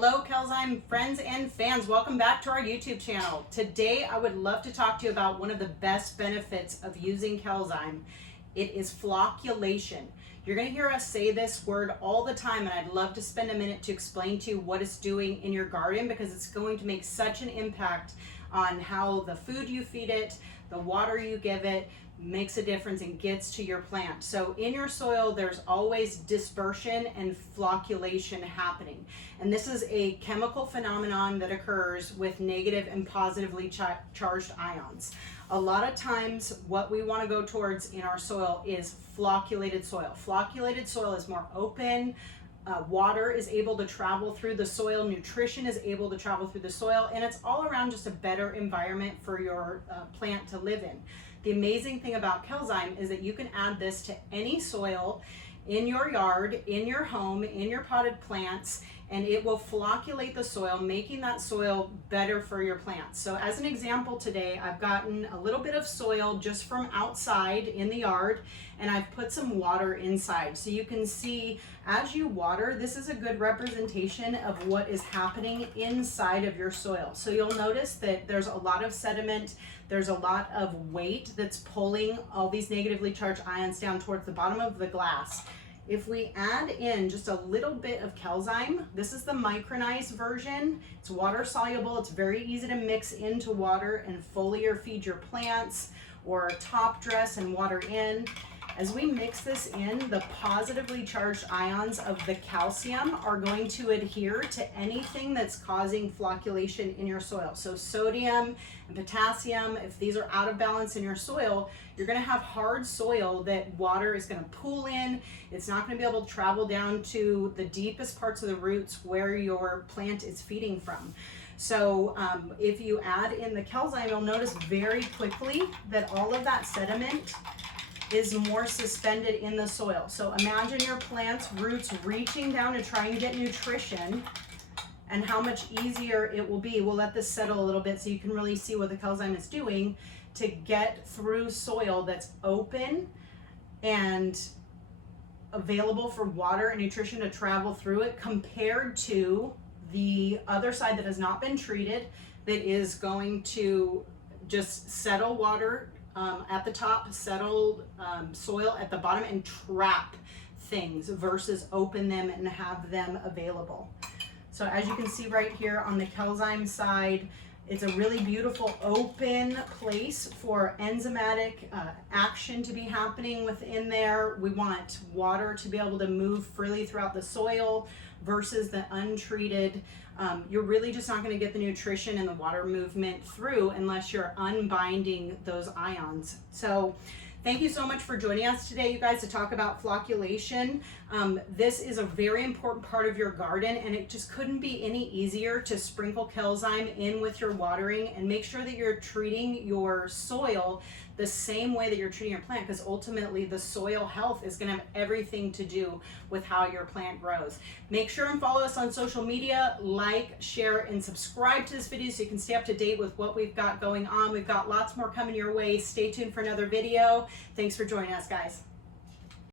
Hello Calzyme friends and fans, welcome back to our YouTube channel. Today I would love to talk to you about one of the best benefits of using Calzyme. It is flocculation. You're going to hear us say this word all the time, and I'd love to spend a minute to explain to you what it's doing in your garden, because it's going to make such an impact on how the food you feed it, the water you give it, makes a difference and gets to your plant. So in your soil, there's always dispersion and flocculation happening. And this is a chemical phenomenon that occurs with negative and positively charged ions. A lot of times what we want to go towards in our soil is flocculated soil. Flocculated soil is more open. Water is able to travel through the soil, nutrition is able to travel through the soil, and it's all around just a better environment for your plant to live in. The amazing thing about Calzyme is that you can add this to any soil in your yard, in your home, in your potted plants, and it will flocculate the soil, making that soil better for your plants. So as an example today, I've gotten a little bit of soil just from outside in the yard, and I've put some water inside. So you can see as you water, this is a good representation of what is happening inside of your soil. So you'll notice that there's a lot of sediment, there's a lot of weight that's pulling all these negatively charged ions down towards the bottom of the glass. If we add in just a little bit of Calzyme, this is the micronized version. It's water soluble. It's very easy to mix into water and foliar feed your plants or top dress and water in. As we mix this in, the positively charged ions of the calcium are going to adhere to anything that's causing flocculation in your soil. So sodium and potassium, if these are out of balance in your soil, you're going to have hard soil that water is going to pool in. It's not going to be able to travel down to the deepest parts of the roots where your plant is feeding from. So if you add in the Calzyme, you'll notice very quickly that all of that sediment is more suspended in the soil. So imagine your plant's roots reaching down to try and get nutrition, and how much easier it will be. We'll let this settle a little bit so you can really see what the Calzyme is doing to get through soil that's open and available for water and nutrition to travel through it, compared to the other side that has not been treated, that is going to just settle water at the top, settle soil at the bottom, and trap things versus open them and have them available. So as you can see right here on the Calzyme side, it's a really beautiful open place for enzymatic action to be happening within there. We want water to be able to move freely throughout the soil versus the untreated. You're really just not going to get the nutrition and the water movement through unless you're unbinding those ions. So thank you so much for joining us today, you guys, to talk about flocculation. This is a very important part of your garden, and it just couldn't be any easier to sprinkle Calzyme in with your watering and make sure that you're treating your soil the same way that you're treating your plant, because ultimately the soil health is going to have everything to do with how your plant grows. Make sure and follow us on social media, like, share, and subscribe to this video so you can stay up to date with what we've got going on. We've got lots more coming your way. Stay tuned for another video. Thanks for joining us, guys.